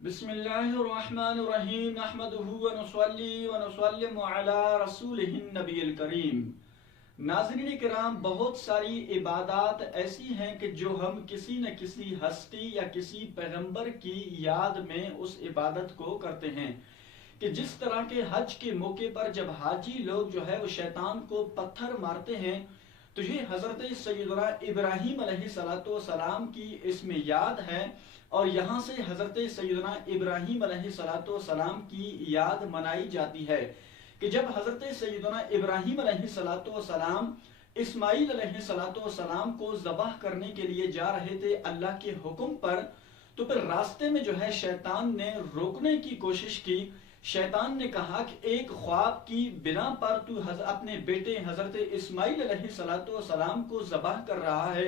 बिस्मिल्लाहिर्रहमानिर्रहीम नहमदुहु व नुसल्ली व नुसल्लिमु अला रसूलिहिन नबील करीम। नाज़रीन किराम, बहुत सारी इबादत ऐसी हैं कि जो हम किसी न किसी हस्ती या किसी पैगंबर की याद में उस इबादत को करते हैं। कि जिस तरह के हज के मौके पर जब हाजी लोग जो है वो शैतान को पत्थर मारते हैं, तो ये हज़रत सैयदना इब्राहीम अलैहिस्सलाम की इसमें याद है। और यहाँ से हज़रत सैयदना इब्राहीम अलैहिस्सलाम की याद मनाई जाती है कि जब हज़रत सैयदना इब्राहीम अलैहिस्सलाम इस्माइल अलैहिस्सलाम को ज़बह करने के लिए जा रहे थे अल्लाह के हुक्म पर, तो फिर रास्ते में जो है शैतान ने रोकने की कोशिश की। शैतान ने कहा कि एक ख्वाब की बिना पर तू अपने बेटे हजरत इस्माइल अलैहिस्सलाम को ज़बह कर रहा है।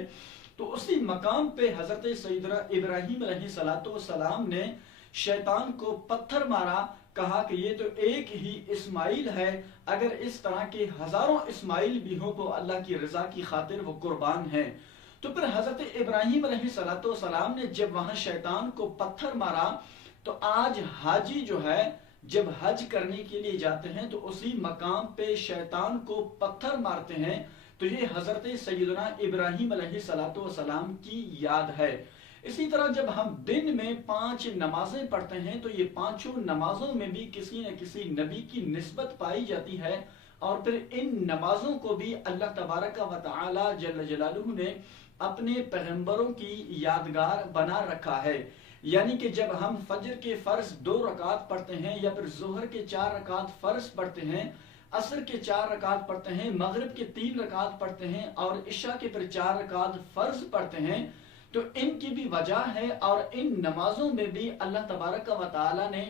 तो उसी मकाम पे हजरत सैयदना इब्राहीम अलैहिस्सलाम ने शैतान को पत्थर मारा। कहा कि ये तो एक ही इस्माइल है, अगर इस तरह के हजारों इस्माइल भी हो तो अल्लाह की रजा की खातिर वो कुर्बान है। तो फिर हजरत इब्राहीम अलैहिस्सलाम ने जब वहां शैतान को पत्थर मारा, तो आज हाजी जो है जब हज करने के लिए जाते हैं तो उसी मकाम पे शैतान को पत्थर मारते हैं। तो ये हजरत सैयदना इब्राहीम अलैहिस्सलाम की याद है। इसी तरह जब हम दिन में 5 नमाजें पढ़ते हैं तो ये पांचों नमाजों में भी किसी न किसी नबी की निस्बत पाई जाती है। और फिर इन नमाजों को भी अल्लाह तबारक व तआला जल्ल जलालुहु ने अपने पैगंबरों की यादगार बना रखा है। यानी कि जब हम फजर के फर्ज 2 रकात पढ़ते हैं, या फिर जोहर के 4 रकात फर्ज पढ़ते हैं, असर के 4 रकात पढ़ते हैं, मगरिब के 3 रकात पढ़ते हैं और इशा के फिर 4 रकात फर्ज पढ़ते हैं, तो इनकी भी वजह है। और इन नमाजों में भी अल्लाह तबारक व तआला ने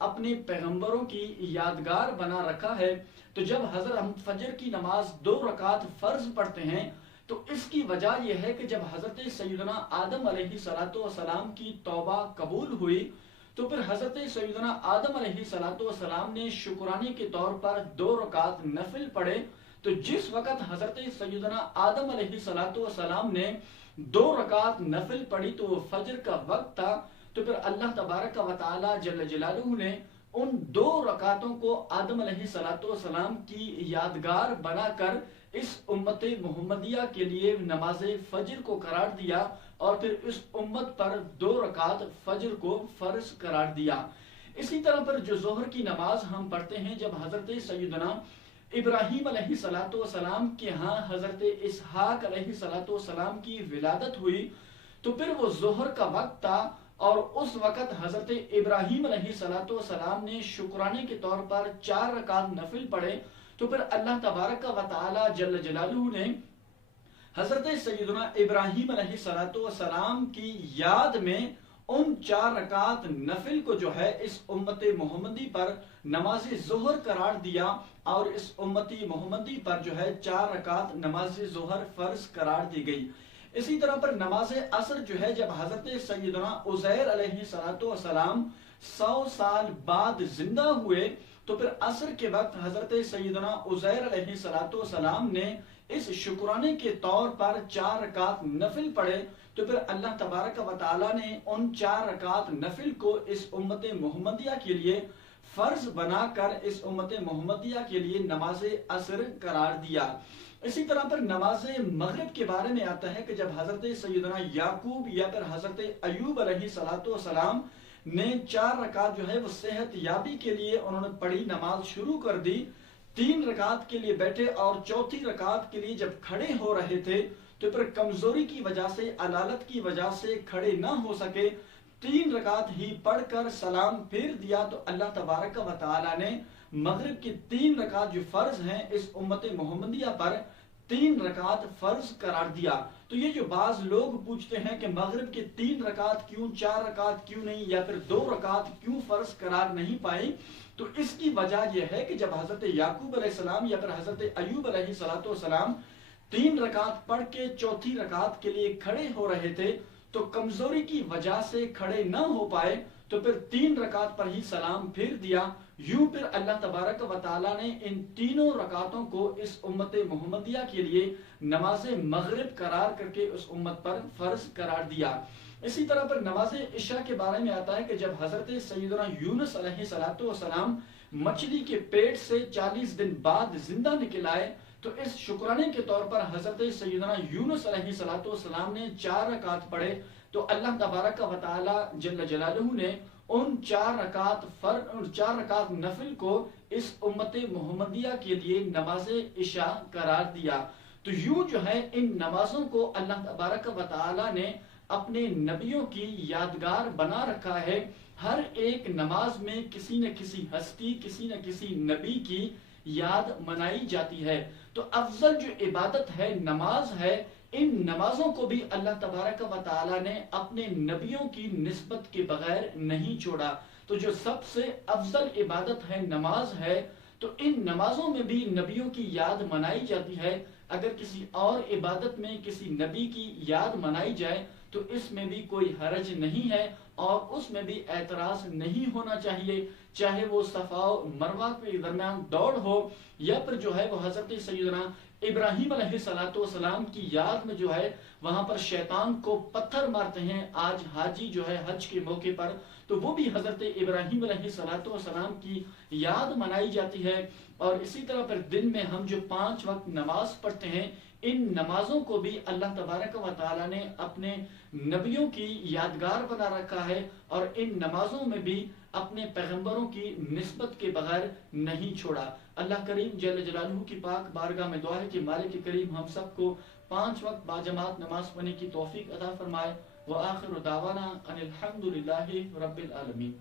अपने पैगंबरों की यादगार बना रखा है। तो जब हजरत हम फजर की नमाज 2 रकात फर्ज पढ़ते हैं, तो इसकी वजह यह है कि जब हजरत सैयदना आदम अलैहिस्सलाम की तौबा कबूल हुई, तो फिर हजरत सैयदना आदम अलैहिस्सलाम ने शुक्राने के तौर पर 2 रकात नफिल पढ़े। तो जिस वक्त हजरत सैयदना आदम अलैहिस्सलाम ने 2 रकात नफिल पढ़ी तो वो फजर का वक्त था। तो फिर अल्लाह तबारक व तआला जल्ल जलालुहु ने उन 2 रकातों को आदम अलैहिस्सलाम की यादगार बनाकर इस उम्मत मोहम्मदिया के लिए नमाज फजर को करार दिया, और फिर इस उम्मत पर 2 रकात फजर को फर्ज करार दिया। इसी तरह पर जो जोहर की नमाज हम पढ़ते हैं, जब हजरत सैयदना इब्राहीम अलैहिस्सलाम के यहाँ हजरत इसहाक अलैहिस्सलाम की विलादत हुई, तो फिर वो जोहर का वक्त था। और उस वक्त हजरत इब्राहीम अलैहिस्सलाम ने शुक्राने के तौर पर 4 रकात नफिल पढ़े। तो फिर अल्लाह तबारक व तआला जल्ल जलालुहु ने हजरत सैयदना इब्राहीम अलैहिस्सलाम की याद में उन 4 रकात नफिल को जो है इस उम्मत मोहम्मदी पर नमाज जोहर करार दिया, और इस उम्मती मोहम्मदी पर जो है 4 रकात नमाज जोहर फर्ज करार दी गई। इसी तरह पर नमाज असर जो है, जब हजरत सैयदना उज़ैर अलैहिस्सलाम 100 साल बाद जिंदा हुए, तो फिर असर के वक्त हजरत सैयदना उज़ैर अलैहिस्सलाम ने इस शुक्राने के तौर पर 4 रकात नफिल पढ़े। तो फिर अल्लाह तबारक व तआला ने उन 4 रकात नफिल को इस उम्मत मोहम्मदिया के लिए फर्ज बनाकर इस उम्मत मोहम्मदिया के लिए नमाज असर करार दिया। इसी तरह पर नमाज मगरिब के बारे में आता है कि जब हजरत सैयदना याकूब या फिर हजरत अयूब अलैहिस्सलाम ने 4 रकात जो है वो सेहत याबी के लिए उन्होंने पढ़ी, नमाज शुरू कर दी। 3 रकात के लिए बैठे और चौथी रकात के लिए जब खड़े हो रहे थे, तो फिर कमजोरी की वजह से, अलालत की वजह से खड़े ना हो सके, 3 रकात ही पढ़कर सलाम फेर दिया। तो अल्लाह तबारक व तआला ने मगरिब की 3 रकात जो फर्ज हैं इस उम्मत मोहम्मदिया पर 3 रकात फर्ज करार दिया। तो ये जो बाज लोग पूछते हैं कि मगरिब के 3 रकात क्यों, 4 रकात क्यों नहीं, या फिर 2 रकात क्यों फर्ज करार नहीं पाई, तो इसकी वजह यह है कि जब हजरत याकूब अलैहिस्सलाम या फिर हजरत अयूब अलैहिस्सलाम 3 रकात पढ़ के चौथी रकात के लिए खड़े हो रहे थे, तो कमजोरी की वजह से खड़े न हो पाए, तो फिर 3 रकात पर ही सलाम फेर दिया। यूं फिर अल्लाह तबारक व तआला ने इन तीनों रकातों को इस उम्मत मोहम्मदिया के लिए नमाज मगरिब करार करके उस उम्मत पर फर्ज करार दिया। اسی طرح پر نماز عشاء کے بارے میں آتا ہے کہ جب حضرت سیدنا یونس علیہ السلام مچھلی کے پیٹ سے 40 دن بعد زندہ نکل آئے، تو اس شکرانے کے طور پر حضرت سیدنا یونس علیہ السلام نے 4 رکعت پڑھے، تو اللہ تبارک و تعالی جل جلالہ نے ان 4 رکعت نفل کو اس امت محمدیہ کے لیے نماز عشاء قرار دیا۔ تو یوں جو ہے ان نمازوں کو اللہ تبارک و تعالی نے اپنے نبیوں کی یادگار بنا رکھا ہے۔ ہر ایک نماز میں کسی نہ کسی ہستی، کسی نہ کسی نبی کی یاد منائی جاتی ہے۔ تو افضل جو عبادت ہے نماز ہے، ان نمازوں کو بھی اللہ تبارک و تعالی نے اپنے نبیوں کی نسبت کے بغیر نہیں چھوڑا۔ تو جو سب سے افضل عبادت ہے نماز ہے، تو ان نمازوں میں بھی نبیوں کی یاد منائی جاتی ہے۔ اگر کسی اور عبادت میں کسی نبی کی یاد منائی جائے تو اس میں بھی کوئی حرج نہیں ہے، اور اس میں بھی اعتراض نہیں ہونا چاہیے، چاہے وہ صفا و مروہ کے درمیان دوڑ ہو، یا پھر جو ہے وہ حضرت سیدنا ابراہیم علیہ السلام کی یاد میں جو ہے وہاں پر شیطان کو پتھر مارتے ہیں۔ آج حاجی جو ہے حج کے موقع پر، تو وہ بھی حضرت ابراہیم علیہ السلام کی یاد منائی جاتی ہے۔ اور اسی طرح پر دن میں ہم جو 5 وقت نماز پڑھتے ہیں، ان نمازوں کو بھی اللہ تبارک و تعالی نے اپنے نبیوں کی یادگار بنا رکھا ہے، اور ان نمازوں میں بھی اپنے پیغمبروں کی نسبت کے بغیر نہیں چھوڑا۔ اللہ کریم جل جلالہ کی پاک بارگاہ میں دعا ہے کہ مالک کریم ہم سب کو 5 وقت باجماعت نماز پڑھنے کی توفیق عطا فرمائے۔ وآخر دعوانا ان الحمد للہ رب العالمین۔